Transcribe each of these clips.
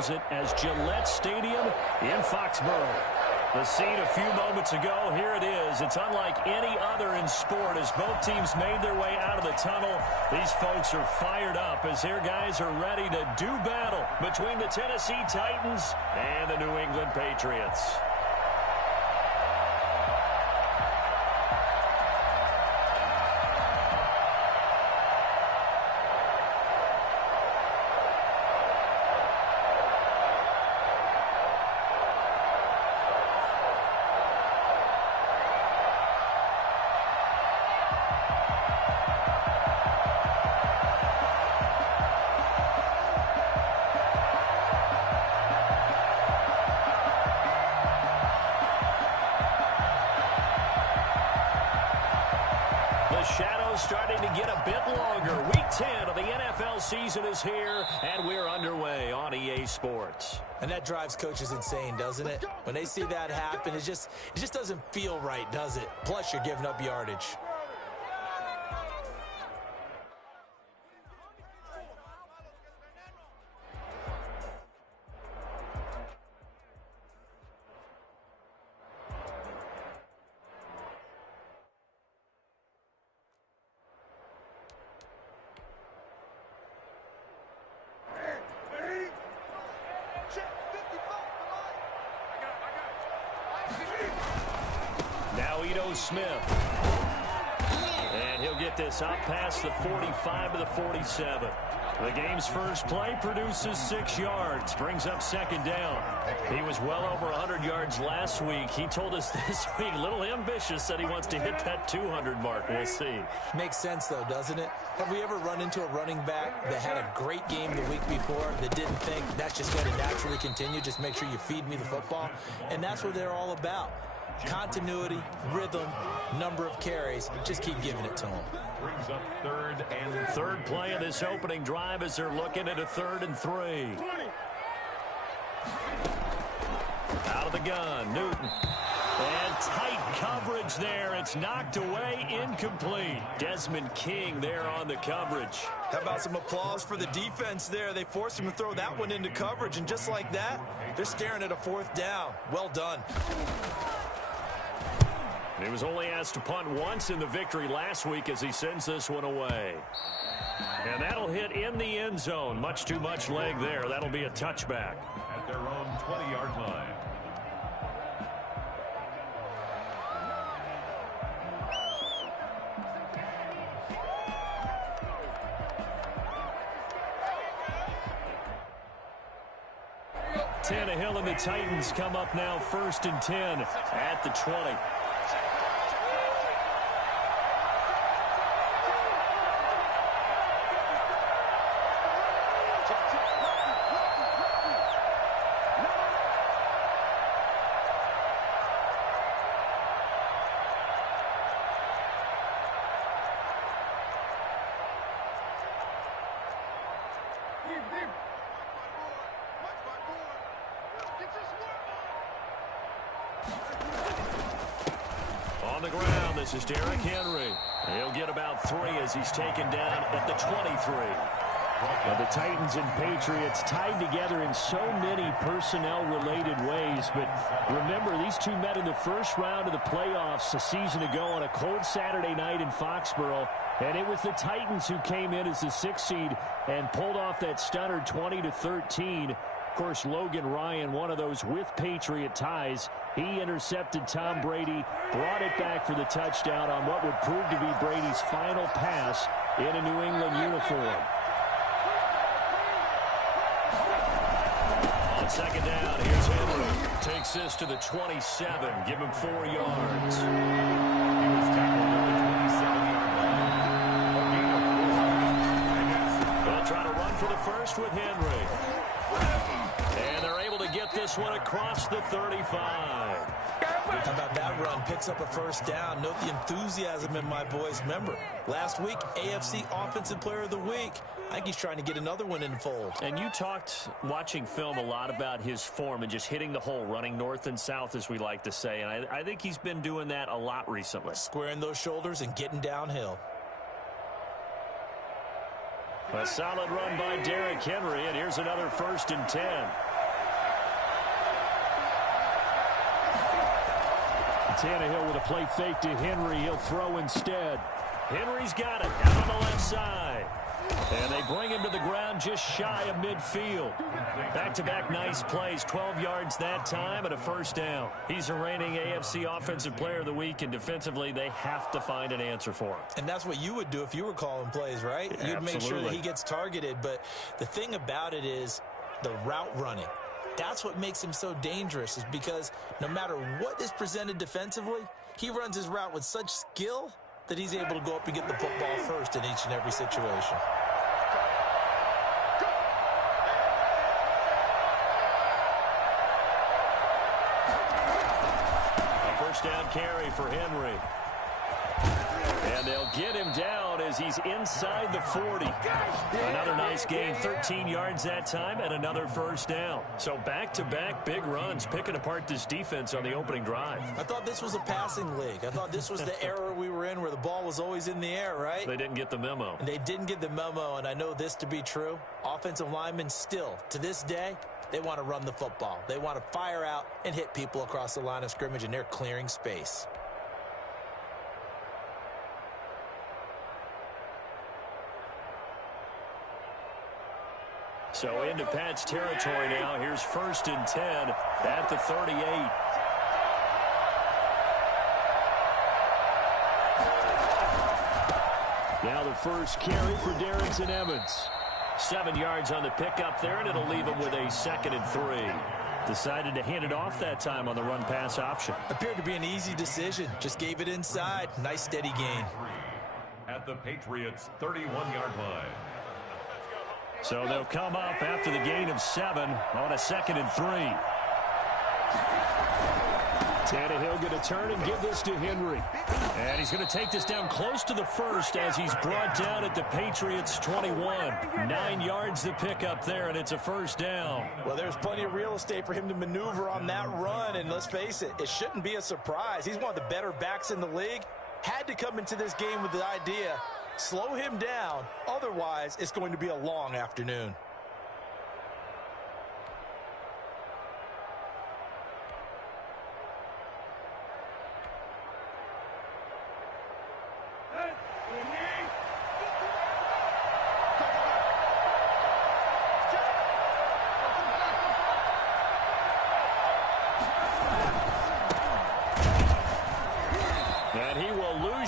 knows it as Gillette Stadium in Foxborough. The scene a few moments ago, here it is. It's unlike any other in sport as both teams made their way out of the tunnel. These folks are fired up as their guys are ready to do battle between the Tennessee Titans and the New England Patriots. The shadow's starting to get a bit longer. Week 10 of the NFL season is here, and we're underway on EA Sports. And that drives coaches insane, doesn't it? When they see that happen, it just doesn't feel right, does it? Plus, you're giving up yardage. Smith. And he'll get this up past the 45 to the 47. The game's first play produces 6 yards, brings up second down. He was well over 100 yards last week. He told us this week, a little ambitious, that he wants to hit that 200 mark. We'll see. Makes sense, though, doesn't it? Have we ever run into a running back that had a great game the week before that didn't think that's just going to naturally continue? Just make sure you feed me the football. And that's what they're all about. Continuity, rhythm, number of carries. Just keep giving it to them. Brings up third play of this opening drive as they're looking at a 3rd and 3. Out of the gun, Newton. And tight coverage there. It's knocked away, incomplete. Desmond King there on the coverage. How about some applause for the defense there? They forced him to throw that one into coverage, and just like that, they're staring at a 4th down. Well done. He was only asked to punt once in the victory last week as he sends this one away. And that'll hit in the end zone. Much too much leg there. That'll be a touchback. At their own 20-yard line. Tannehill and the Titans come up now 1st and 10 at the 20. On the ground, this is Derrick Henry. He'll get about 3 as he's taken down at the 23. Well, the Titans and Patriots tied together in so many personnel-related ways. But remember, these two met in the first round of the playoffs a season ago on a cold Saturday night in Foxborough. And it was the Titans who came in as the 6th seed and pulled off that stunner 20-13. Of course, Logan Ryan, one of those with Patriot ties. He intercepted Tom Brady, brought it back for the touchdown on what would prove to be Brady's final pass in a New England uniform. On second down, here's Henry. Takes this to the 27. Give him 4 yards. He was tackled at the 27-yard line. They'll try to run for the first with Henry. And they're able to get this one across the 35. How about that run? Picks up a 1st down. Note the enthusiasm in my boys. Remember, last week, AFC Offensive Player of the Week. I think he's trying to get another one in the fold. And you talked, watching film, a lot about his form and just hitting the hole, running north and south, as we like to say. And I think he's been doing that a lot recently. Squaring those shoulders and getting downhill. A solid run by Derrick Henry, and here's another 1st and 10. Tannehill with a play fake to Henry. He'll throw instead. Henry's got it out on the left side. And they bring him to the ground just shy of midfield. Back-to-back nice plays, 12 yards that time and a first down. He's the reigning AFC Offensive Player of the Week, and defensively they have to find an answer for him. And that's what you would do if you were calling plays, right? Yeah, you'd make sure that he gets targeted. But the thing about it is the route running. That's what makes him so dangerous, is because no matter what is presented defensively, he runs his route with such skill that he's able to go up and get the football first in each and every situation. A first down carry for Henry. And they'll get him down as he's inside the 40. Another nice gain, 13 yards that time, and another first down. So back-to-back big runs, picking apart this defense on the opening drive. I thought this was a passing league. I thought this was the era we were in where the ball was always in the air, right? They didn't get the memo. And they didn't get the memo, and I know this to be true. Offensive linemen still, to this day, they want to run the football. They want to fire out and hit people across the line of scrimmage, and they're clearing space. So into Pat's territory now. Here's 1st and 10 at the 38. Now the first carry for Darrington Evans. 7 yards on the pickup there, and it'll leave him with a 2nd and 3. Decided to hand it off that time on the run-pass option. Appeared to be an easy decision. Just gave it inside. Nice, steady gain. At the Patriots' 31-yard line. So they'll come up after the gain of 7 on a 2nd and 3. Tannehill going to turn and give this to Henry. And he's going to take this down close to the 1st as he's brought down at the Patriots' 21. 9 yards to pick up there, and it's a first down. Well, there's plenty of real estate for him to maneuver on that run, and let's face it, it shouldn't be a surprise. He's one of the better backs in the league. Had to come into this game with the idea, slow him down, otherwise it's going to be a long afternoon.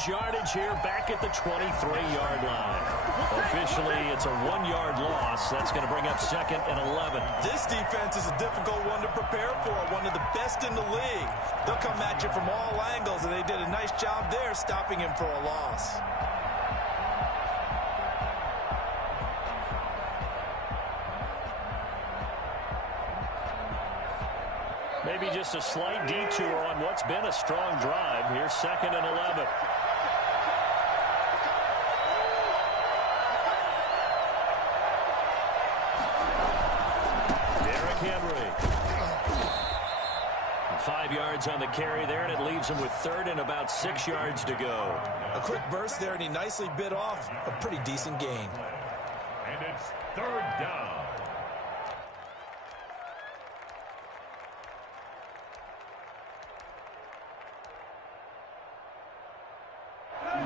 Yardage here back at the 23-yard line. Officially, it's a 1-yard loss. That's going to bring up 2nd and 11. This defense is a difficult one to prepare for, one of the best in the league. They'll come at you from all angles, and they did a nice job there stopping him for a loss. Maybe just a slight detour on what's been a strong drive. Here's 2nd and 11. Henry. 5 yards on the carry there, and it leaves him with 3rd and about 6 yards to go. A quick burst there, and he nicely bit off a pretty decent gain. And it's 3rd down.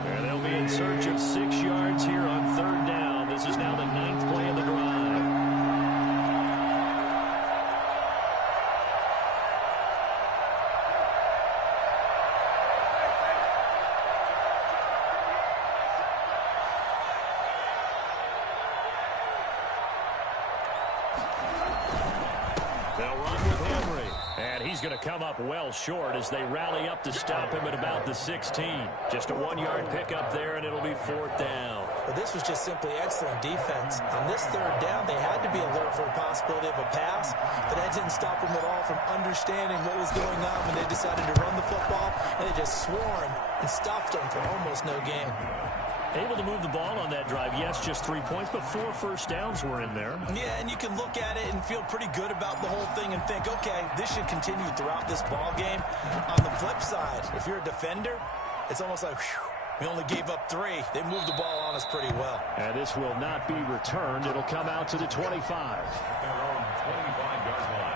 And they'll be in search of 6 yards here on 3rd down. This is now the 9th play of the drive. He's going to come up well short as they rally up to stop him at about the 16. Just a 1-yard pickup there, and it'll be 4th down. Well, this was just simply excellent defense. On this 3rd down, they had to be alert for the possibility of a pass, but that didn't stop them at all from understanding what was going on when they decided to run the football, and they just swarmed and stopped them for almost no gain. Able to move the ball on that drive. Yes, just 3 points, but 4 first downs were in there. Yeah, and you can look at it and feel pretty good about the whole thing and think, okay, this should continue throughout this ball game. On the flip side, if you're a defender, it's almost like, whew, we only gave up 3. They moved the ball on us pretty well. And this will not be returned. It'll come out to the 25. Their own 25-yard line.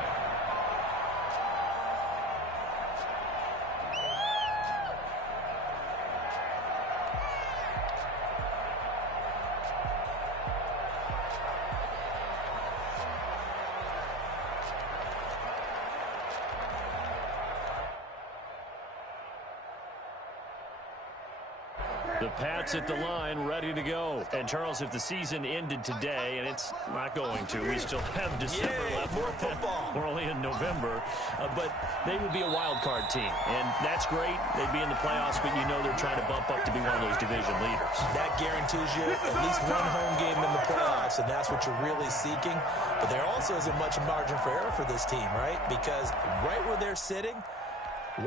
The Pats at the line, ready to go. And, Charles, if the season ended today, and it's not going to, we still have December left. More football. We're only in November. But they would be a wild card team. And that's great. They'd be in the playoffs, but you know they're trying to bump up to be one of those division leaders. That guarantees you at least one home game in the playoffs, and that's what you're really seeking. But there also isn't much margin for error for this team, right? Because right where they're sitting,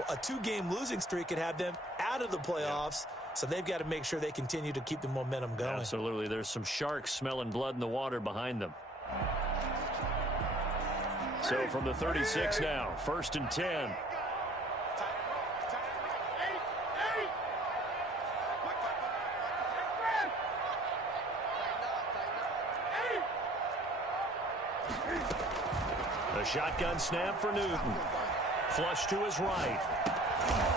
a 2-game losing streak could have them out of the playoffs. So they've got to make sure they continue to keep the momentum going. Absolutely. There's some sharks smelling blood in the water behind them. So from the 36 now, 1st and 10. A shotgun snap for Newton. Flush to his right.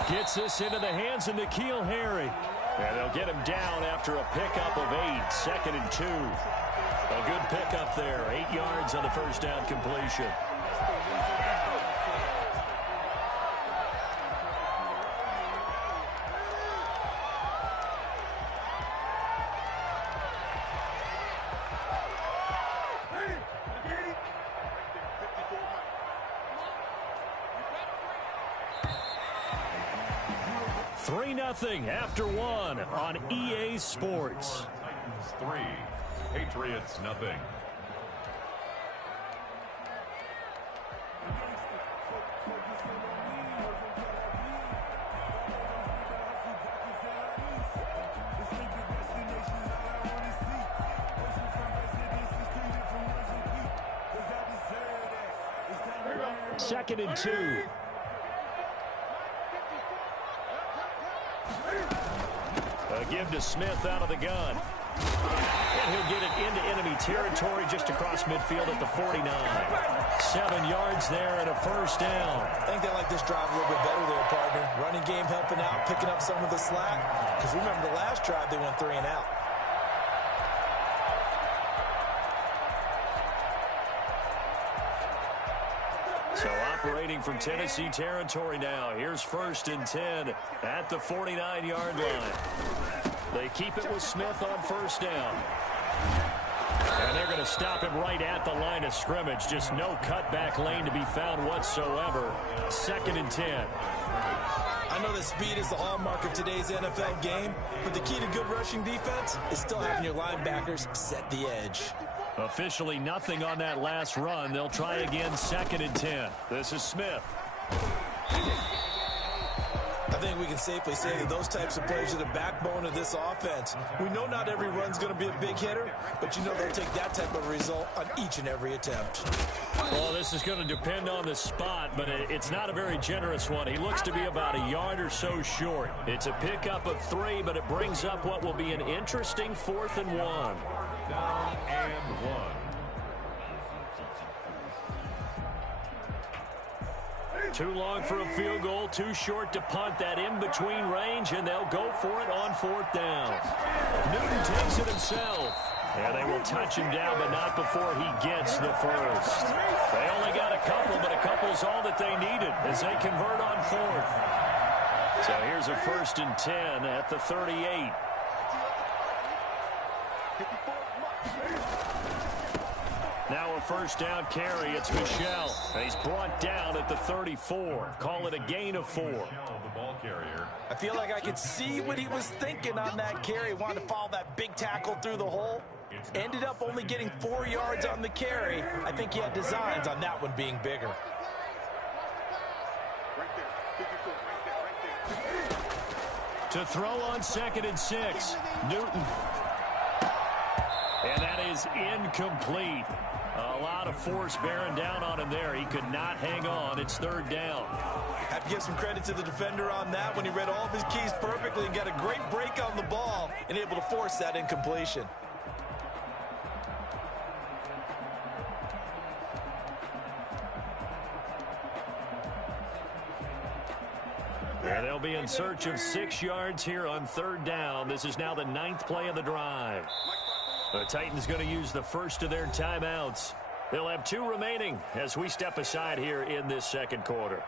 Gets this into the hands of N'Keal Harry. And they'll get him down after a pickup of 8. 2nd and 2. A good pickup there. 8 yards on the first down completion. After 1 on EA Sports. 3, Patriots nothing. Second and 2. Give to Smith out of the gun. And he'll get it into enemy territory just across midfield at the 49. 7 yards there and a first down. I think they like this drive a little bit better there, partner. Running game helping out, picking up some of the slack. Because remember the last drive, they went 3 and out. So operating from Tennessee territory now. Here's 1st and 10 at the 49-yard line. They keep it with Smith on first down. And they're going to stop him right at the line of scrimmage. Just no cutback lane to be found whatsoever. 2nd and 10. I know that speed is the hallmark of today's NFL game, but the key to good rushing defense is still having your linebackers set the edge. Officially nothing on that last run. They'll try again 2nd and 10. This is Smith. I think we can safely say that those types of plays are the backbone of this offense. We know not every run's going to be a big hitter, but you know they'll take that type of result on each and every attempt. Well, this is going to depend on the spot, but it's not a very generous one. He looks to be about a yard or so short. It's a pickup of 3, but it brings up what will be an interesting 4th and 1. Down and 1. Too long for a field goal, too short to punt. That in-between range, and they'll go for it on 4th down. Newton takes it himself. And they will touch him down, but not before he gets the first. They only got a couple, but a couple is all that they needed as they convert on 4th. So here's a 1st and 10 at the 38. Now a first down carry. It's Michel. And he's brought down at the 34. Call it a gain of 4. The ball carrier. I feel like I could see what he was thinking on that carry. Wanted to follow that big tackle through the hole. Ended up only getting 4 yards on the carry. I think he had designs on that one being bigger. To throw on 2nd and 6. Newton. And that is incomplete. A lot of force bearing down on him there. He could not hang on. It's 3rd down. Have to give some credit to the defender on that when he read all of his keys perfectly and got a great break on the ball and able to force that incompletion. And they'll be in search of 6 yards here on 3rd down. This is now the 9th play of the drive. The Titans going to use the first of their timeouts. They'll have 2 remaining as we step aside here in this 2nd quarter.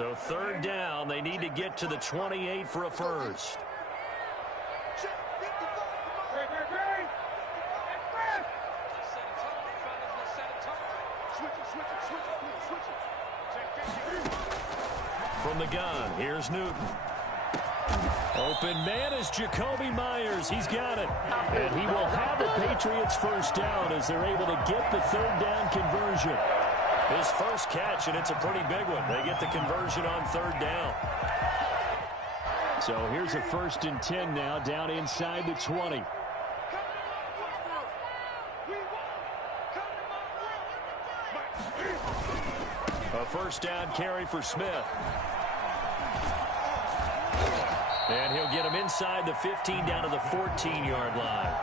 So third down, they need to get to the 28 for a first. From the gun, here's Newton. Open man is Jacoby Myers. He's got it. And he will have the Patriots first down as they're able to get the third down conversion. His first catch, and it's a pretty big one. They get the conversion on third down. So here's a 1st and 10 now, down inside the 20. A first down carry for Smith. And he'll get him inside the 15 down to the 14-yard line.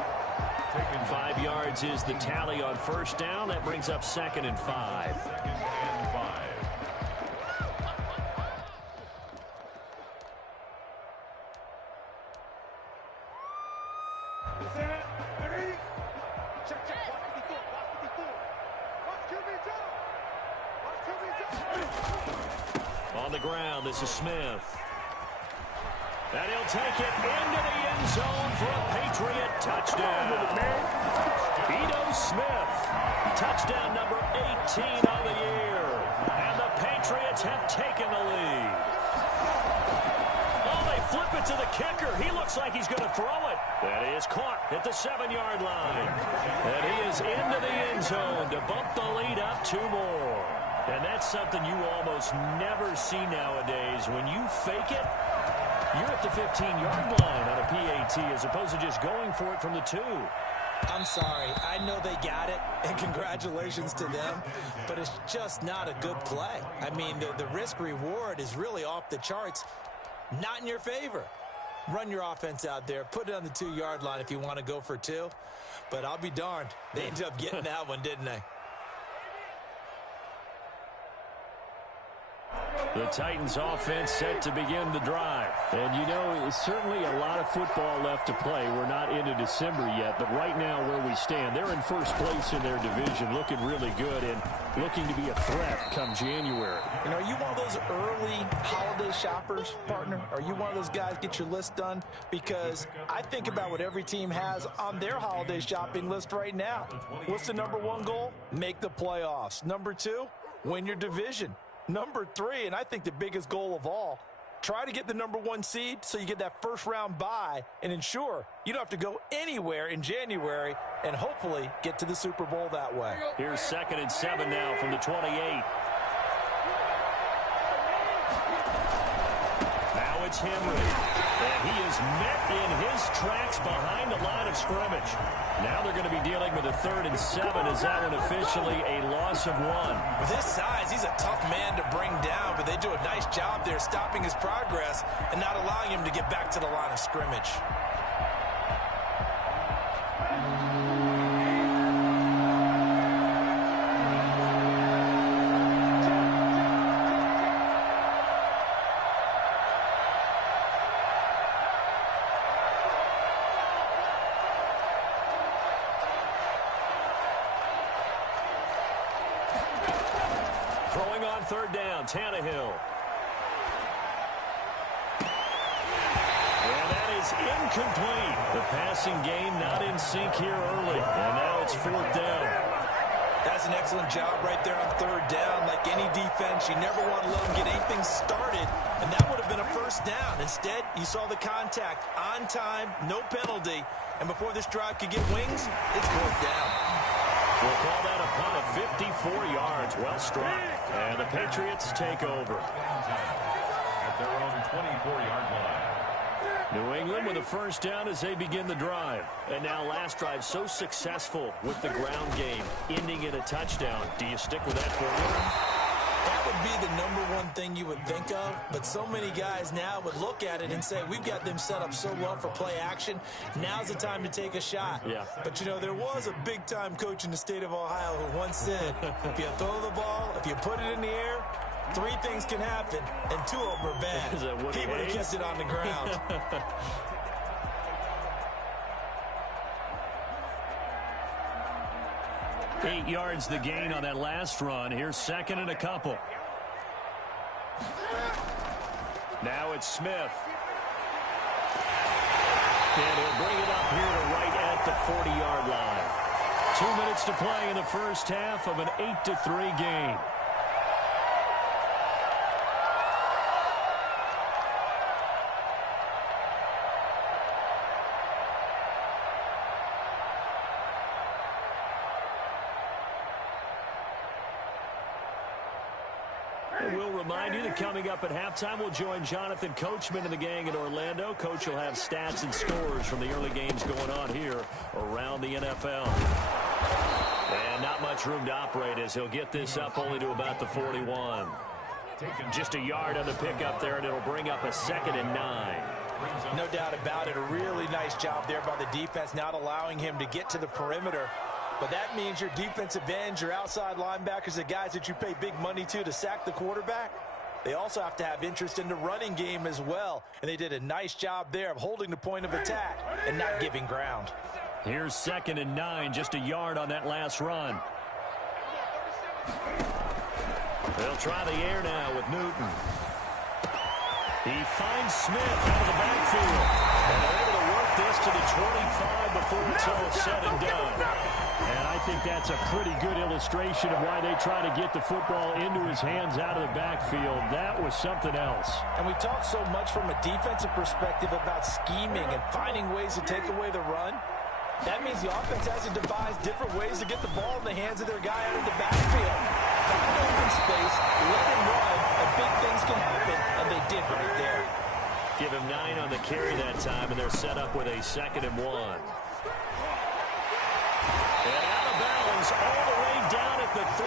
5 yards is the tally on first down. That brings up 2nd and 5. On the ground, this is Smith. And he'll take it into the end zone for a Patriot touchdown. Ito Smith, touchdown number 18 on the year. And the Patriots have taken the lead. Oh, they flip it to the kicker. He looks like he's going to throw it. That is caught at the 7-yard line. And he is into the end zone to bump the lead up 2 more. And that's something you almost never see nowadays. When you fake it, you're at the 15-yard line on a PAT as opposed to just going for it from the 2. I'm sorry. I know they got it, and congratulations to them, but it's just not a good play. I mean, the risk-reward is really off the charts, not in your favor. Run your offense out there. Put it on the 2-yard line if you want to go for 2, but I'll be darned. They ended up getting that one, didn't they? The Titans offense set to begin the drive. And, you know, it's certainly a lot of football left to play. We're not into December yet, but right now where we stand, they're in first place in their division, looking really good and looking to be a threat come January. You know, are you one of those early holiday shoppers, partner? Are you one of those guys get your list done? Because I think about what every team has on their holiday shopping list right now. What's the number 1 goal? Make the playoffs. Number 2, win your division. Number 3, and I think the biggest goal of all, try to get the number 1 seed so you get that first-round bye and ensure you don't have to go anywhere in January and hopefully get to the Super Bowl that way. Here's 2nd and 7 now from the 28. Now it's Henry. And he is met in his tracks behind the line of scrimmage. Now they're going to be dealing with a 3rd and 7 as that one officially a loss of 1. With his size, he's a tough man to bring down, but they do a nice job there stopping his progress and not allowing him to get back to the line of scrimmage. Throwing on 3rd down, Tannehill. And that is incomplete. The passing game not in sync here early. And now it's 4th down. That's an excellent job right there on 3rd down. Like any defense, you never want to let them get anything started, and that would have been a first down. Instead, you saw the contact on time, no penalty, and before this drive could get wings, it's 4th down. We'll call that a punt of 54 yards. Well struck. And the Patriots take over. At their own 24-yard line. New England with a first down as they begin the drive. And now last drive so successful with the ground game, ending in a touchdown. Do you stick with that formula? That would be the number 1 thing you would think of, but so many guys now would look at it and say, we've got them set up so well for play action. Now's the time to take a shot. Yeah. But, you know, there was a big-time coach in the state of Ohio who once said, if you throw the ball, if you put it in the air, 3 things can happen, and 2 of them are bad. Is that Woody He would have Hayes? kept it on the ground. 8 yards the gain on that last run. Here's 2nd and a couple. Now it's Smith. And he'll bring it up here to right at the 40-yard line. 2 minutes to play in the first half of an 8-3 game. We'll remind you that coming up at halftime, we'll join Jonathan Coachman and the gang in Orlando. Coach will have stats and scores from the early games going on here around the NFL. And not much room to operate as he'll get this up only to about the 41. Just a yard on the pickup there, and it'll bring up a 2nd and 9. No doubt about it. A really nice job there by the defense, not allowing him to get to the perimeter. But that means your defensive ends, your outside linebackers, the guys that you pay big money to sack the quarterback, they also have to have interest in the running game as well. And they did a nice job there of holding the point of attack and not giving ground. Here's 2nd and 9, just a yard on that last run. They'll try the air now with Newton. He finds Smith out of the backfield. And they're able to work this to the 25 before it's all said and done. And I think that's a pretty good illustration of why they try to get the football into his hands out of the backfield. That was something else. And we talk so much from a defensive perspective about scheming and finding ways to take away the run. That means the offense has to devise different ways to get the ball in the hands of their guy out of the backfield. Find open space, let him run, and big things can happen, and they did right there. Give him 9 on the carry that time, and they're set up with a 2nd and 1. And out of bounds all the way down at the 3.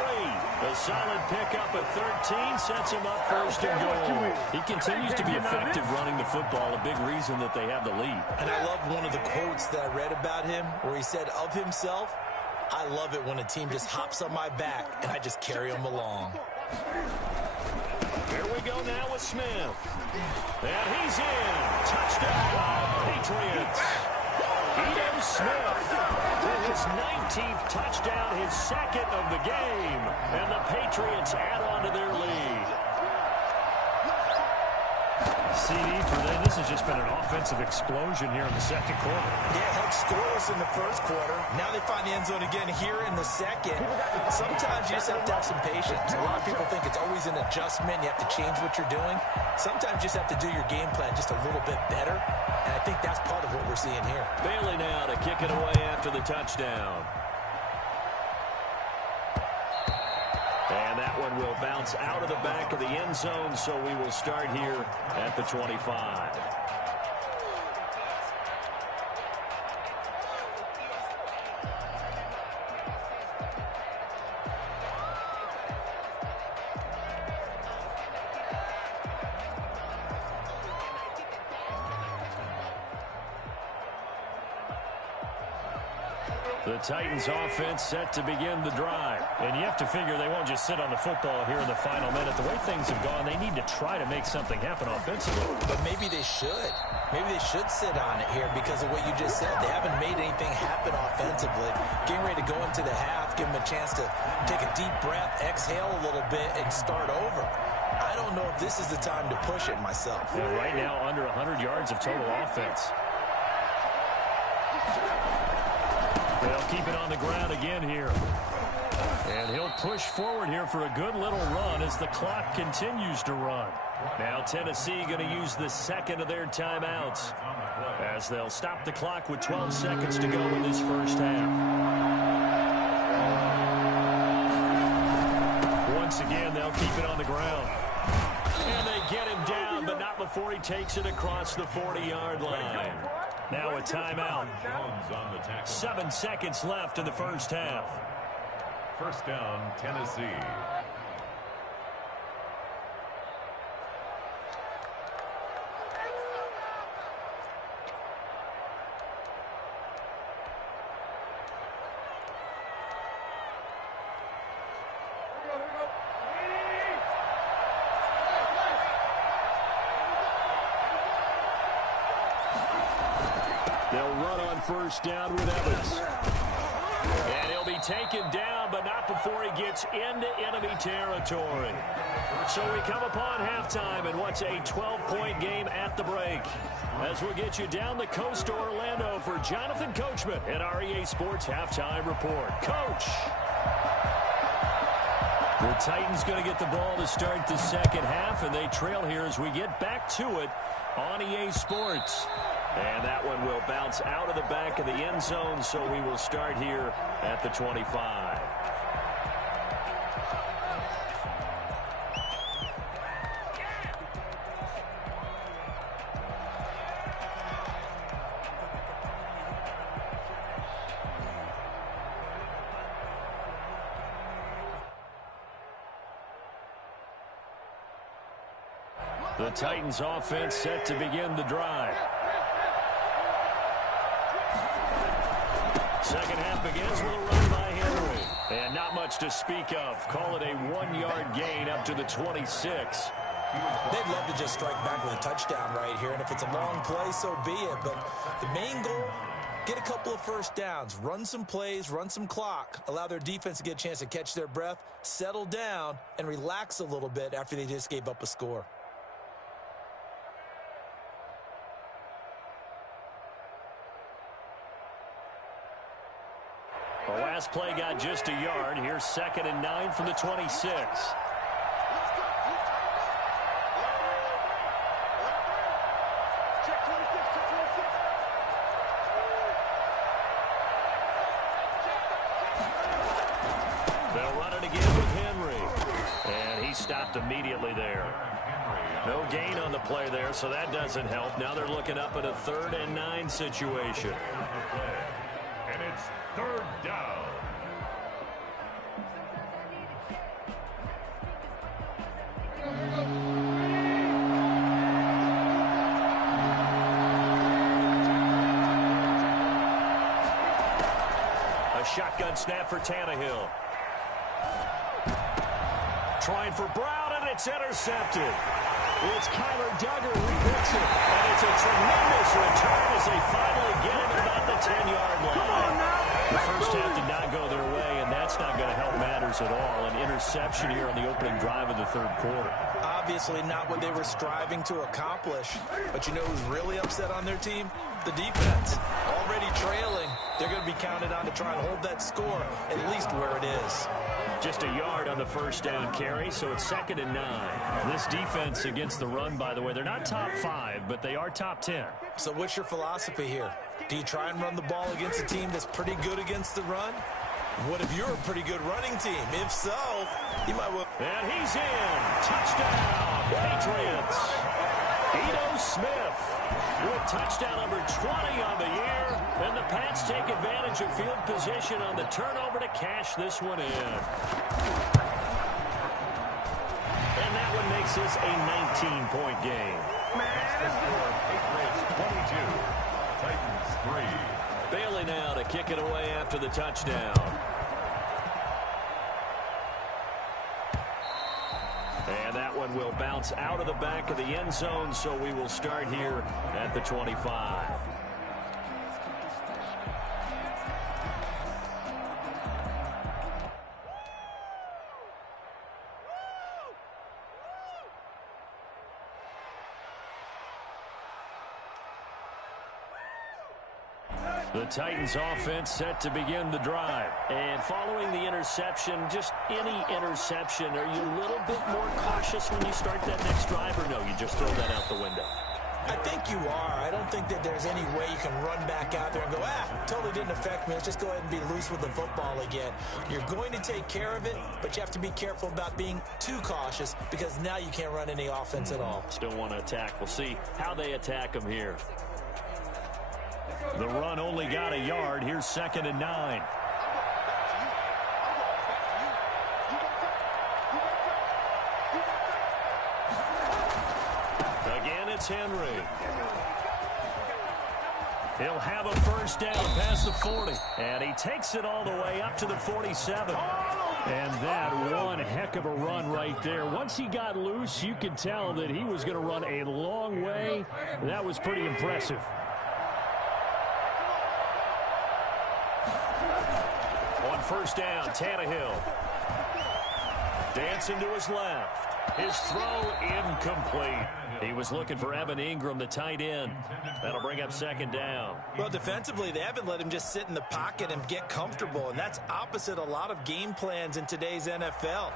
A solid pickup at 13 sets him up 1st and goal. He continues to be effective running the football, a big reason that they have the lead. And I love one of the quotes that I read about him where he said of himself, I love it when a team just hops on my back and I just carry them along. Here we go now with Smith. And he's in. Touchdown, Patriots. Ito Smith to his 19th touchdown, his 2nd of the game. And the Patriots add on to their lead. CD for them. This has just been an offensive explosion here in the 2nd quarter. Yeah, held scoreless in the 1st quarter. Now they find the end zone again here in the 2nd. Sometimes you just have to have some patience. A lot of people think it's always an adjustment. You have to change what you're doing. Sometimes you just have to do your game plan just a little bit better. And I think that's part of what we're seeing here. Bailey now to kick it away after the touchdown. And that one will bounce out of the back of the end zone, so we will start here at the 25. The Titans offense set to begin the drive. And you have to figure they won't just sit on the football here in the final minute. The way things have gone, they need to try to make something happen offensively. But maybe they should. Maybe they should sit on it here because of what you just said. They haven't made anything happen offensively. Getting ready to go into the half, give them a chance to take a deep breath, exhale a little bit, and start over. I don't know if this is the time to push it myself. Yeah, right now, under 100 yards of total offense. They'll keep it on the ground again here. And he'll push forward here for a good little run as the clock continues to run. Now Tennessee going to use the 2nd of their timeouts as they'll stop the clock with 12 seconds to go in this first half. Once again, they'll keep it on the ground. And they get him down, but not before he takes it across the 40-yard line. Now a timeout. 7 seconds left in the first half. First down, Tennessee. They'll run on first down with Evans. And he'll be taken down, but not before he gets into enemy territory. So we come upon halftime in what's a 12-point game at the break. As we'll get you down the coast to Orlando for Jonathan Coachman at our EA Sports Halftime Report. Coach! The Titans going to get the ball to start the second half, and they trail here as we get back to it on EA Sports. And that one will bounce out of the back of the end zone, so we will start here at the 25. The Titans offense set to begin the drive. Second half begins with a run by Henry. And not much to speak of. Call it a 1-yard gain up to the 26. They'd love to just strike back with a touchdown right here. And if it's a long play, so be it. But the main goal, get a couple of first downs. Run some plays, run some clock. Allow their defense to get a chance to catch their breath, settle down, and relax a little bit after they just gave up a score. The last play got just a yard. Here's 2nd and 9 from the 26. They'll run it again with Henry. And he stopped immediately there. No gain on the play there, so that doesn't help. Now they're looking up at a 3rd and 9 situation. And it's 3rd down. A shotgun snap for Tannehill. Trying for Brown, and it's intercepted. It's Kyler Duggar who picks it. And it's a tremendous return as they finally get it about the 10-yard line. The first half did not go their way, and that's not going to help matters at all. An interception here on the opening drive of the 3rd quarter. Obviously not what they were striving to accomplish. But you know who's really upset on their team? The defense. Already trailing. They're going to be counted on to try and hold that score at least where it is. Just a yard on the first down carry, so it's 2nd and 9. This defense against the run, by the way, they're not top 5, but they are top 10. So what's your philosophy here? Do you try and run the ball against a team that's pretty good against the run? What if you're a pretty good running team? If so, you might well. And he's in. Touchdown, Patriots. Ito Smith with touchdown number 20 on the year. And the Pats take advantage of field position on the turnover to cash this one in. And that one makes this a 19-point game. Patriots 22, Titans 3. Bailey now to kick it away after the touchdown. And that one will bounce out of the back of the end zone, so we will start here at the 25. The Titans offense set to begin the drive. And following the interception, just any interception, are you a little bit more cautious when you start that next drive, or no, you just throw that out the window? I think you are. I don't think that there's any way you can run back out there and go, totally didn't affect me. Let's just go ahead and be loose with the football again. You're going to take care of it, but you have to be careful about being too cautious because now you can't run any offense at all. Still want to attack. We'll see how they attack them here. The run only got a yard. Here's 2nd and 9. Again, it's Henry. He'll have a first down past the 40. And he takes it all the way up to the 47. And that one heck of a run right there. Once he got loose, you could tell that he was going to run a long way. That was pretty impressive. On first down, Tannehill. Dancing to his left. His throw incomplete. He was looking for Evan Ingram, the tight end. That'll bring up second down. Well, defensively, they haven't let him just sit in the pocket and get comfortable, and that's opposite a lot of game plans in today's NFL.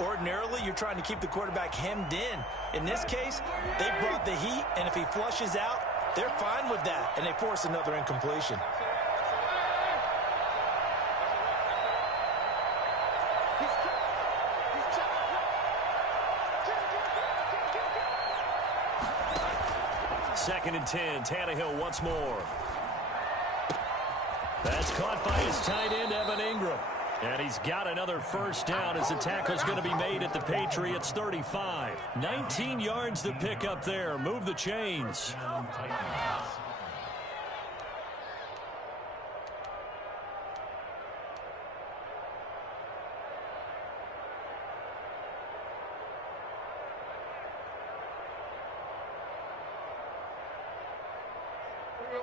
Ordinarily, you're trying to keep the quarterback hemmed in. In this case, they brought the heat, and if he flushes out, they're fine with that, and they force another incompletion. Second and 10, Tannehill once more. That's caught by his tight end, Evan Ingram. And he's got another first down as the tackle's going to be made at the Patriots' 35. 19 yards to pick up there. Move the chains.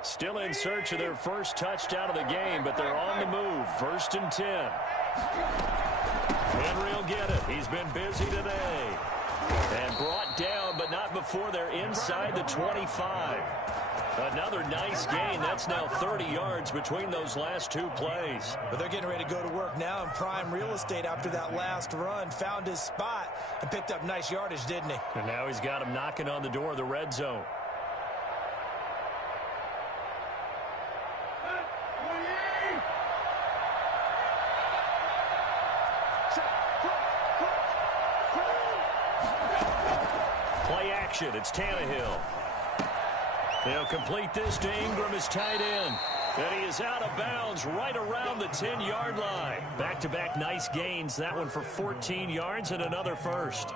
Still in search of their first touchdown of the game, but they're on the move. First and 10. Henry will get it. He's been busy today. And brought down, but not before they're inside the 25. Another nice gain. That's now 30 yards between those last two plays. But they're getting ready to go to work now in prime real estate after that last run. Found his spot and picked up nice yardage, didn't he? And now he's got him knocking on the door of the red zone. It's Tannehill. They'll complete this to Ingram, his tight end. And he is out of bounds right around the 10-yard line. Back-to-back nice gains. That one for 14 yards and another first.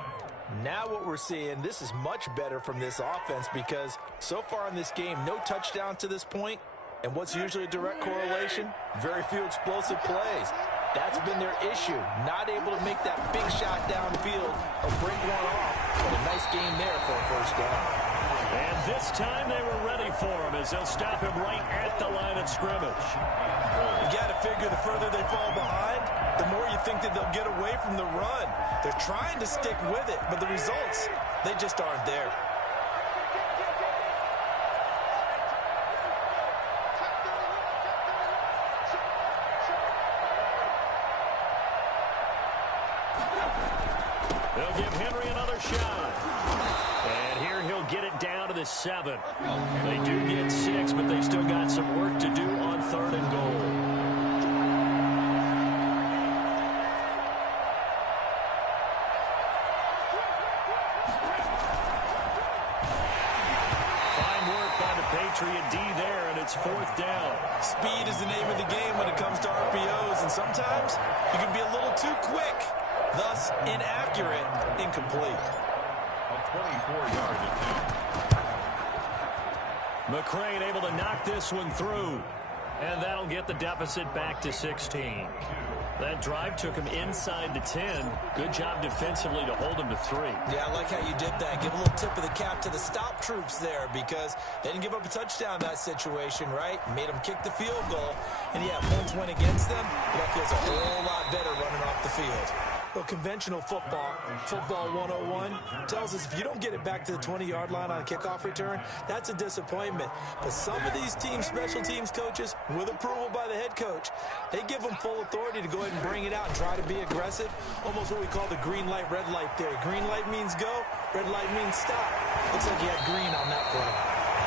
Now what we're seeing, this is much better from this offense because so far in this game, no touchdowns to this point. And what's usually a direct correlation? Very few explosive plays. That's been their issue. Not able to make that big shot downfield or break one off. But a nice game there for a first down. And this time they were ready for him as they'll stop him right at the line of scrimmage. You got to figure the further they fall behind, the more you think that they'll get away from the run. They're trying to stick with it, but the results, they just aren't there. They'll give Henry another shot. And here he'll get it down to the 7. They do get 6, but they've still got some work to do on third and goal. Fine work by the Patriot D there, and it's fourth down. Speed is the name of the game when it comes to RPOs, and sometimes you can be a little too quick. Thus, inaccurate, incomplete. 24-yard attempt. McCrane able to knock this one through. And that'll get the deficit back to 16. That drive took him inside the 10. Good job defensively to hold him to 3. Yeah, I like how you did that. Give a little tip of the cap to the stop troops there because they didn't give up a touchdown in that situation, right? Made them kick the field goal. And, yeah, points went against them. But that feels a whole lot better running off the field. Well, conventional football 101, tells us if you don't get it back to the 20-yard line on a kickoff return, that's a disappointment. But some of these teams, special teams coaches, with approval by the head coach, they give them full authority to go ahead and bring it out and try to be aggressive. Almost what we call the green light, red light theory. Green light means go, red light means stop. Looks like he had green on that play.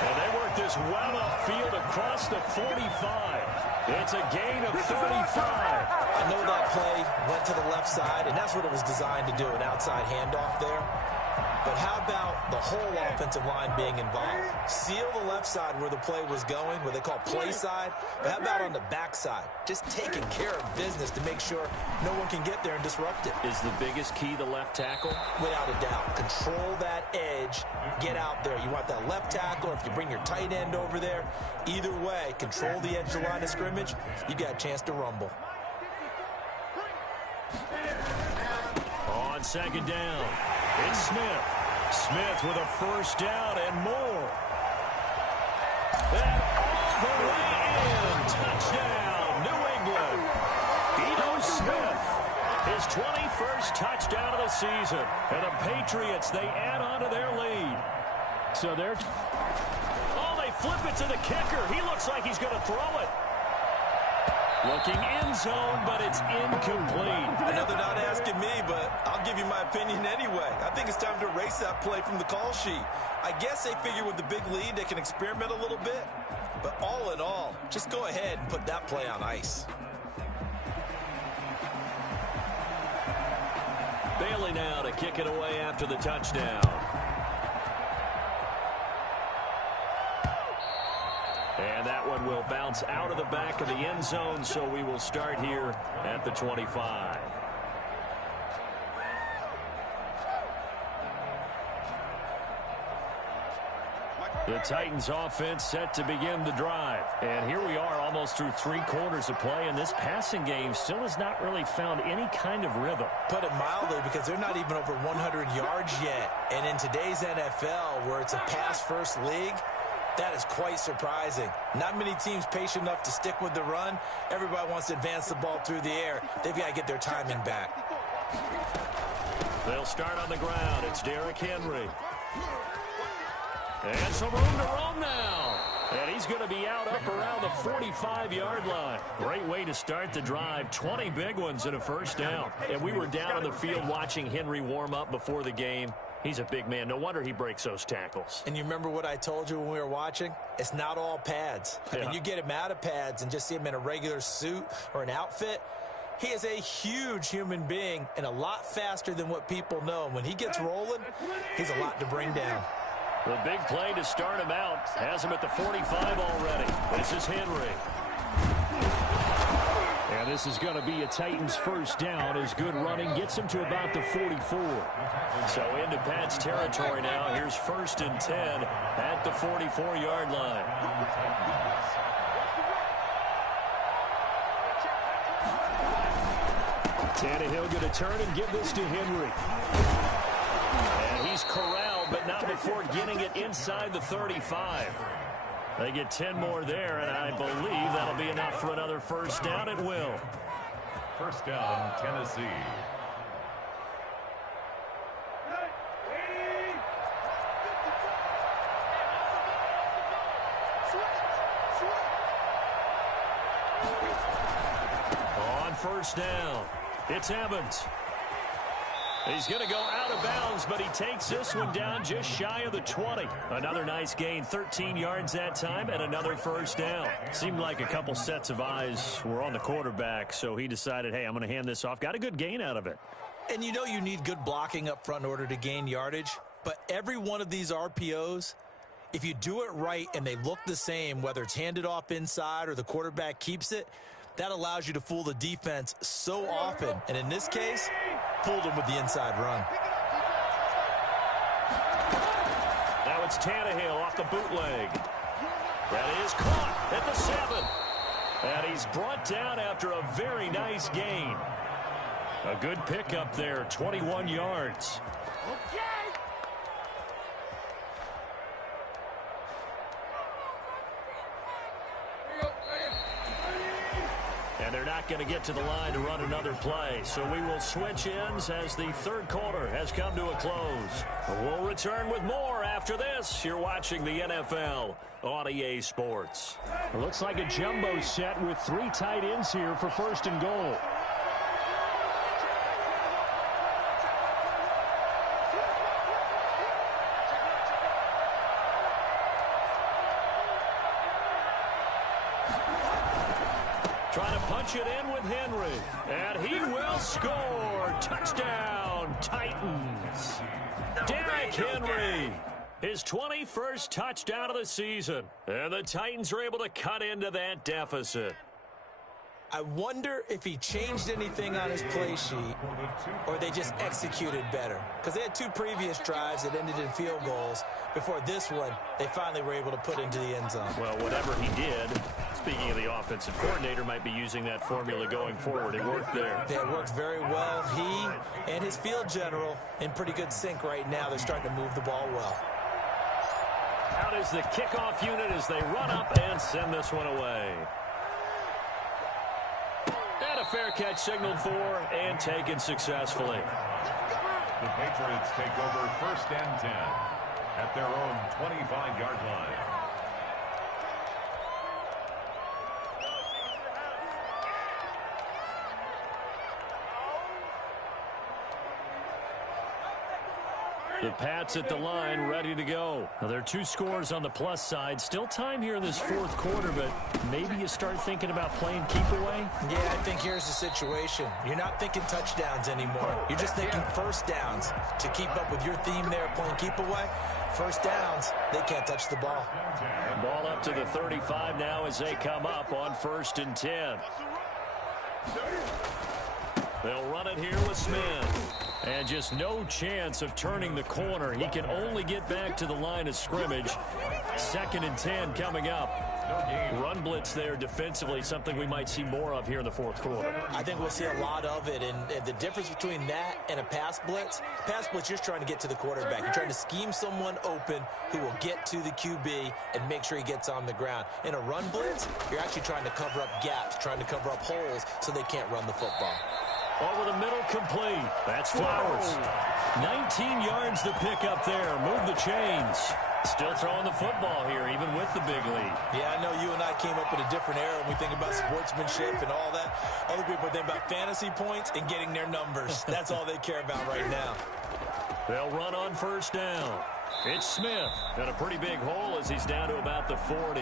And they work this well upfield across the 45. It's a gain of 35. I know that play went to the left side, and that's what it was designed to do, an outside handoff there. But how about the whole offensive line being involved? Seal the left side where the play was going, what they call play side. But how about on the back side? Just taking care of business to make sure no one can get there and disrupt it. Is the biggest key the left tackle? Without a doubt. Control that edge. Get out there. You want that left tackle, or if you bring your tight end over there, either way, control the edge of the line of scrimmage, you got a chance to rumble. On second down, it's Smith. Smith with a first down and more. And all the way in. Touchdown, New England. He His 21st touchdown of the season. And the Patriots, they add on to their lead. So they're... Oh, they flip it to the kicker. He looks like he's going to throw it. Looking end zone, but it's incomplete. I know they're not asking me, but I'll give you my opinion anyway. I think it's time to erase that play from the call sheet. I guess they figure with the big lead they can experiment a little bit. But all in all, just go ahead and put that play on ice. Bailey now to kick it away after the touchdown. And that one will bounce out of the back of the end zone, so we will start here at the 25. The Titans offense set to begin the drive. And here we are almost through 3 quarters of play, and this passing game still has not really found any kind of rhythm. Put it mildly, because they're not even over 100 yards yet. And in today's NFL, where it's a pass-first league, that is quite surprising. Not many teams patient enough to stick with the run. Everybody wants to advance the ball through the air. They've got to get their timing back. They'll start on the ground. It's Derrick Henry. And some room to roam now. And he's going to be out up around the 45-yard line. Great way to start the drive. 20 big ones and a first down. And we were down on the field watching Henry warm up before the game. He's a big man. No wonder he breaks those tackles. And you remember what I told you when we were watching? It's not all pads. I mean, you get him out of pads and just see him in a regular suit or an outfit. He is a huge human being and a lot faster than what people know. And when he gets rolling, he's a lot to bring down. The big play to start him out has him at the 45 already. This is Henry. And this is going to be a Titans first down as good running gets him to about the 44. So into Pat's territory now. Here's 1st and 10 at the 44-yard line. Tannehill going to turn and give this to Henry. And he's corralled, but not before getting it inside the 35. They get 10 more there, and I believe that'll be enough for another first down. It will. First down, Tennessee. On first down, it's Evans. He's going to go out of bounds, but he takes this one down just shy of the 20. Another nice gain, 13 yards that time, and another first down. Seemed like a couple sets of eyes were on the quarterback, so he decided, hey, I'm going to hand this off. Got a good gain out of it. And you know you need good blocking up front in order to gain yardage, but every one of these RPOs, if you do it right and they look the same, whether it's handed off inside or the quarterback keeps it, that allows you to fool the defense so often. And in this case, fooled them with the inside run. Now it's Tannehill off the bootleg. That is caught at the 7. And he's brought down after a very nice gain. A good pickup there, 21 yards. And they're not going to get to the line to run another play. So we will switch ends as the third quarter has come to a close. We'll return with more after this. You're watching the NFL on EA Sports. It looks like a jumbo set with 3 tight ends here for 1st and goal. Trying to punch it in with Henry. And he will score. Touchdown, Titans. Derrick Henry. His 21st touchdown of the season. And the Titans are able to cut into that deficit. I wonder if he changed anything on his play sheet or they just executed better. Because they had 2 previous drives that ended in field goals. Before this one, they finally were able to put into the end zone. Well, whatever he did, speaking of the offensive coordinator, might be using that formula going forward. It worked there. Yeah, it worked very well. He and his field general in pretty good sync right now. They're starting to move the ball well. Out is the kickoff unit as they run up and send this one away. And a fair catch signaled for and taken successfully. The Patriots take over 1st and 10 at their own 25-yard line. The Pats at the line, ready to go. Now, there are 2 scores on the plus side. Still time here in this 4th quarter, but maybe you start thinking about playing keep away? Yeah, I think here's the situation. You're not thinking touchdowns anymore. You're just thinking first downs. To keep up with your theme there, playing keep away, first downs, they can't touch the ball. Ball up to the 35 now as they come up on 1st and 10. They'll run it here with Smith. And just no chance of turning the corner. He can only get back to the line of scrimmage. 2nd and 10 coming up. Run blitz there defensively, something we might see more of here in the 4th quarter. I think we'll see a lot of it, and the difference between that and a pass blitz, you're just trying to get to the quarterback. You're trying to scheme someone open who will get to the QB and make sure he gets on the ground. In a run blitz, you're actually trying to cover up gaps, trying to cover up holes so they can't run the football. Over the middle, complete. That's Flowers. 19 yards to pick up there. Move the chains. Still throwing the football here, even with the big lead. Yeah, I know you and I came up in a different era when we think about sportsmanship and all that. Other people think about fantasy points and getting their numbers. That's all they care about right now. They'll run on 1st down. It's Smith. Got a pretty big hole as he's down to about the 40.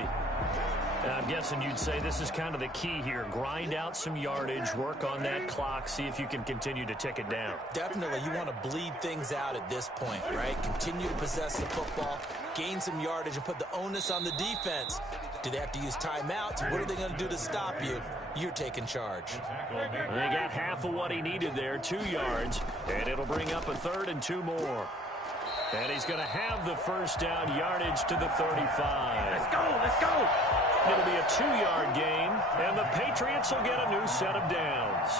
And I'm guessing you'd say this is kind of the key here. Grind out some yardage, work on that clock, see if you can continue to tick it down. Definitely. You want to bleed things out at this point, right? Continue to possess the football, gain some yardage, and put the onus on the defense. Do they have to use timeouts? What are they going to do to stop you? You're taking charge. They got half of what he needed there, 2 yards, and it'll bring up a 3rd and 2 more. And he's going to have the 1st down, yardage to the 35. Let's go, let's go. It'll be a 2-yard gain, and the Patriots will get a new set of downs.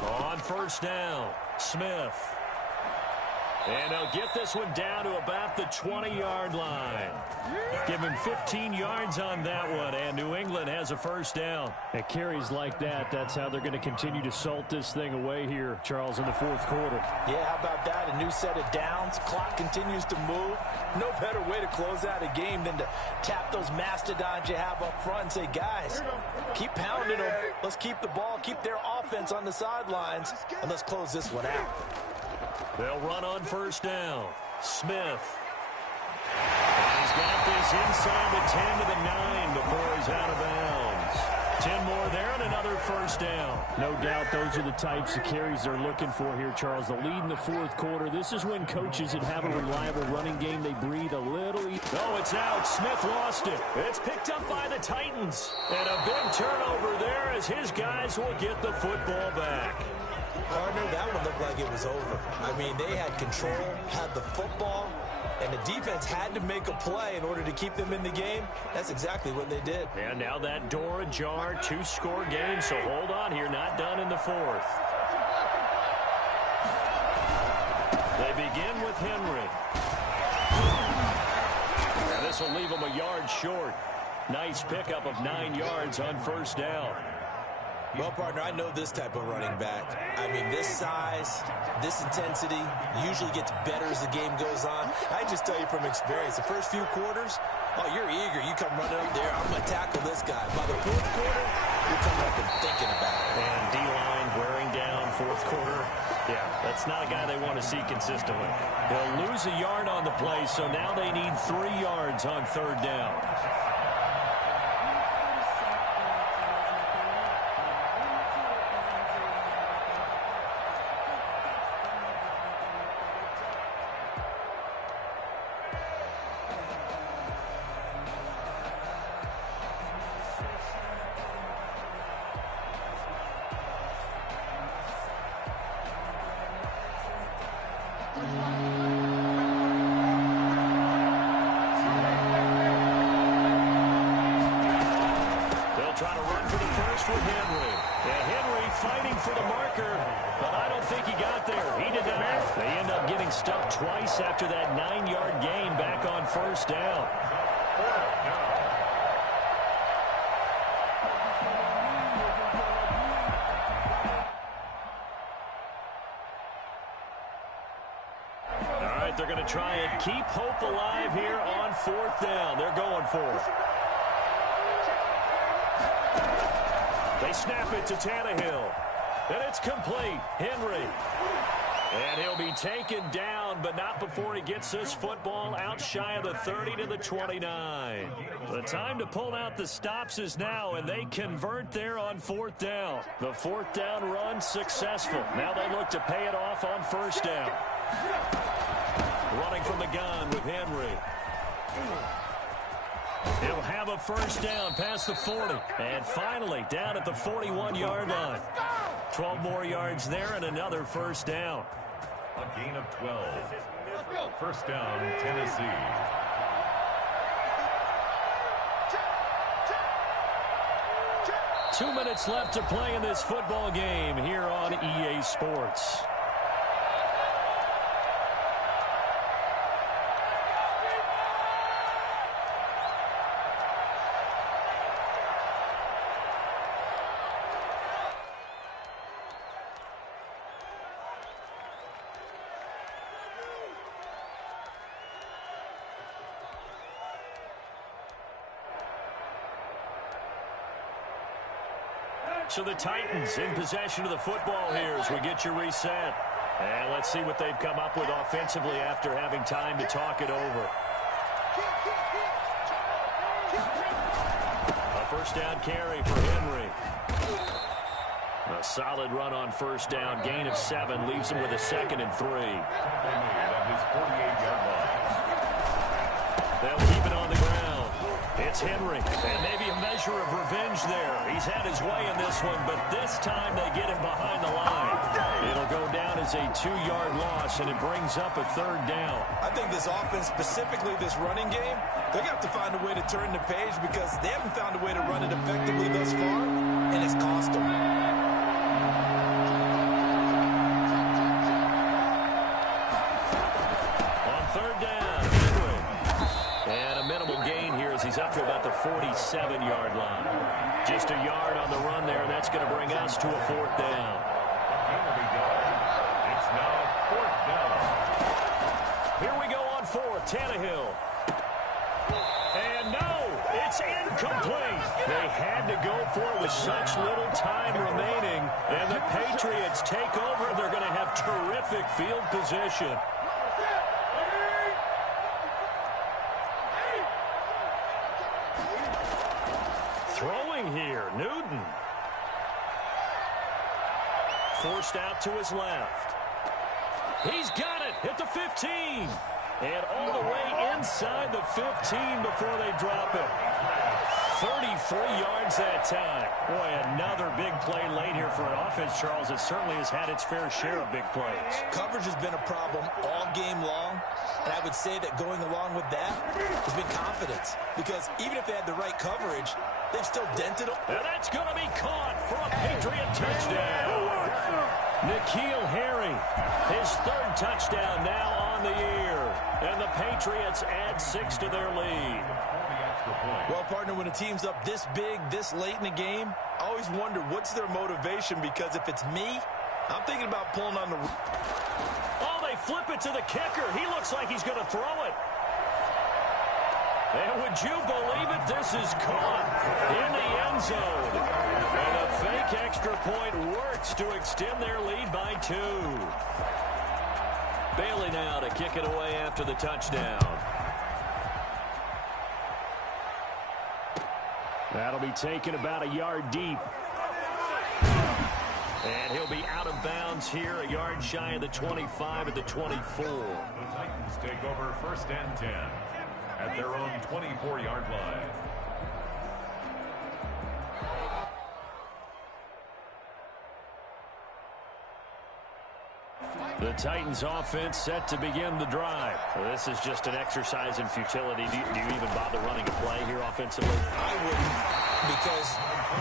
On 1st down, Smith. And they'll get this one down to about the 20-yard line. Give him 15 yards on that one, and New England has a 1st down. At carries like that, that's how they're going to continue to salt this thing away here, Charles, in the 4th quarter. Yeah, how about that? A new set of downs. Clock continues to move. No better way to close out a game than to tap those mastodons you have up front and say, guys, keep pounding them. Let's keep the ball, keep their offense on the sidelines, and let's close this one out. They'll run on 1st down. Smith. And he's got this inside the 10 to the 9 before he's out of bounds. 10 more there and another 1st down. No doubt those are the types of carries they're looking for here, Charles. The lead in the 4th quarter. This is when coaches that have a reliable running game, they breathe a little. Oh, it's out. Smith lost it. It's picked up by the Titans. And a big turnover there as his guys will get the football back. Partner, that one looked like it was over. I mean, they had control, had the football, and the defense had to make a play in order to keep them in the game. That's exactly what they did. And now that door ajar, 2-score game, so hold on here, not done in the 4th. They begin with Henry. Now this will leave them a yard short. Nice pickup of 9 yards on 1st down. Well, partner, I know this type of running back. I mean, this size, this intensity usually gets better as the game goes on. I just tell you from experience, the first few quarters, oh, you're eager. You come running up there, I'm going to tackle this guy. By the 4th quarter, you're coming up and thinking about it. And D-line wearing down 4th quarter. Yeah, that's not a guy they want to see consistently. They'll lose a yard on the play, so now they need 3 yards on 3rd down. with Henry. And Henry fighting for the marker, but I don't think he got there. He did not. They end up getting stuck twice after that 9-yard gain back on first down. They're going to try and keep hope alive here on fourth down. They're going for it. They snap it to Tannehill. And it's complete. Henry. And he'll be taken down, but not before he gets this football out shy of the 30 to the 29. The time to pull out the stops is now, and they convert there on fourth down. The fourth down run successful. Now they look to pay it off on first down. Running from the gun with Henry. He'll have a first down past the 40. And finally down at the 41-yard line. 12 more yards there and another first down. A gain of 12. First down, Tennessee. Two minutes left to play in this football game here on EA Sports. So the Titans in possession of the football here as we get you reset. And let's see what they've come up with offensively after having time to talk it over. A first down carry for Henry. A solid run on first down. Gain of 7 leaves him with a 2nd and 3. They'll keep it on the ground. It's Henry, and maybe a measure of revenge there. He's had his way in this one, but this time they get him behind the line. It'll go down as a 2-yard loss, and it brings up a 3rd down. I think this offense, specifically this running game, they're going to have to find a way to turn the page because they haven't found a way to run it effectively thus far, and it's cost them. On 3rd down, Henry. And a minimal gain here as he's up to about the 47-yard line. Just a yard on the run there, and that's going to bring us to a 4th down. It's now 4th down. Here we go on 4th. Tannehill. And no, it's incomplete. They had to go for it with such little time remaining. And the Patriots take over. They're going to have terrific field position. Throwing here, Newton. Forced out to his left. He's got it at the 15. And all the way inside the 15 before they drop it. 33 yards that time. Boy, another big play late here for an offense, Charles. It certainly has had its fair share of big plays. Coverage has been a problem all game long. And I would say that going along with that has been confidence. Because even if they had the right coverage, they've still dented them. And that's going to be caught for a Patriot touchdown. N'Keal Harry, his 3rd touchdown now on the year. And the Patriots add 6 to their lead. Well, partner, when a team's up this big, this late in the game, I always wonder what's their motivation, because if it's me, I'm thinking about pulling on the... Oh, they flip it to the kicker. He looks like he's going to throw it. And would you believe it? This is caught in the end zone. And a fake extra point works to extend their lead by 2. Bailey now to kick it away after the touchdown. That'll be taken about a yard deep. And he'll be out of bounds here, a yard shy of the 25 at the 24. The Titans take over 1st and 10 at their own 24-yard line. The Titans offense set to begin the drive. Well, this is just an exercise in futility. Do you even bother running a play here offensively? I wouldn't. because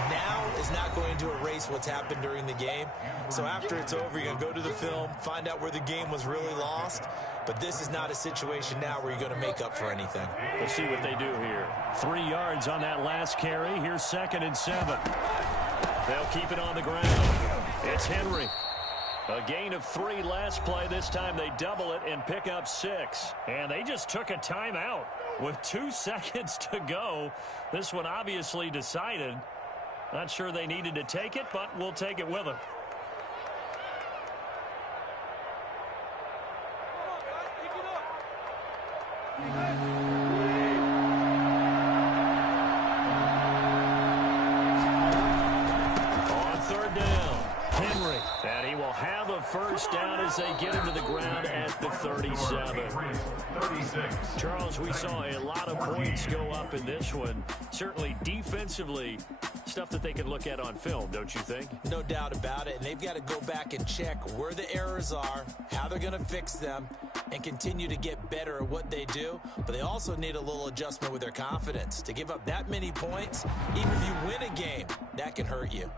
now is not going to erase what's happened during the game. So after it's over, you're going to go to the film, find out where the game was really lost. But this is not a situation now where you're going to make up for anything. We'll see what they do here. 3 yards on that last carry. Here's 2nd and 7. They'll keep it on the ground. It's Henry. A gain of 3 last play. This time they double it and pick up 6. And they just took a timeout with 2 seconds to go. This one obviously decided. Not sure they needed to take it, but we'll take it with them. On 3rd down, Henry. And he will have a first down as they get into the ground at the 37. 36. Charles, we saw a lot of points go up in this one. Certainly defensively, stuff that they can look at on film, don't you think? No doubt about it. And they've got to go back and check where the errors are, how they're going to fix them, and continue to get better at what they do. But they also need a little adjustment with their confidence. To give up that many points, even if you win a game, that can hurt you.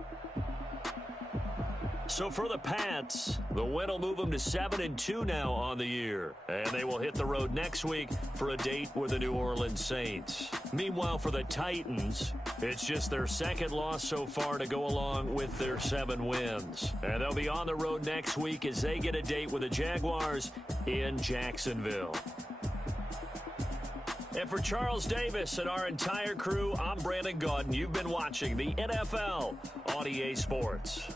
So for the Pats, the win will move them to 7-2 now on the year. And they will hit the road next week for a date with the New Orleans Saints. Meanwhile, for the Titans, it's just their 2nd loss so far to go along with their 7 wins. And they'll be on the road next week as they get a date with the Jaguars in Jacksonville. And for Charles Davis and our entire crew, I'm Brandon Gaudin. You've been watching the NFL on EA Sports.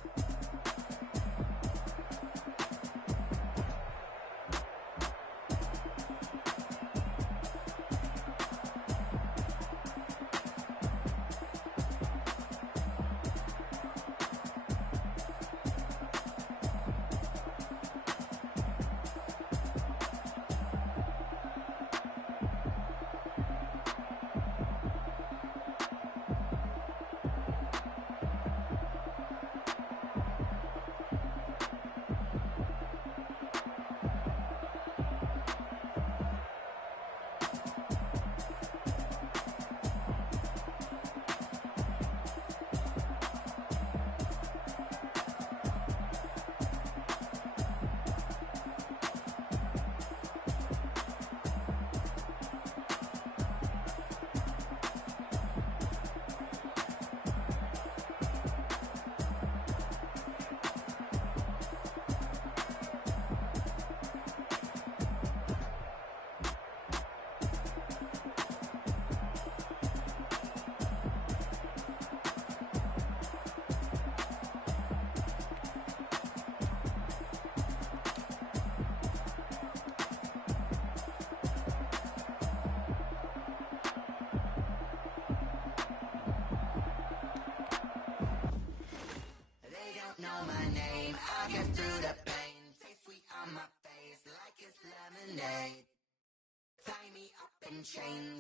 Know my name, I'll get through the pain. Taste sweet on my face like it's lemonade. Tie me up in chains.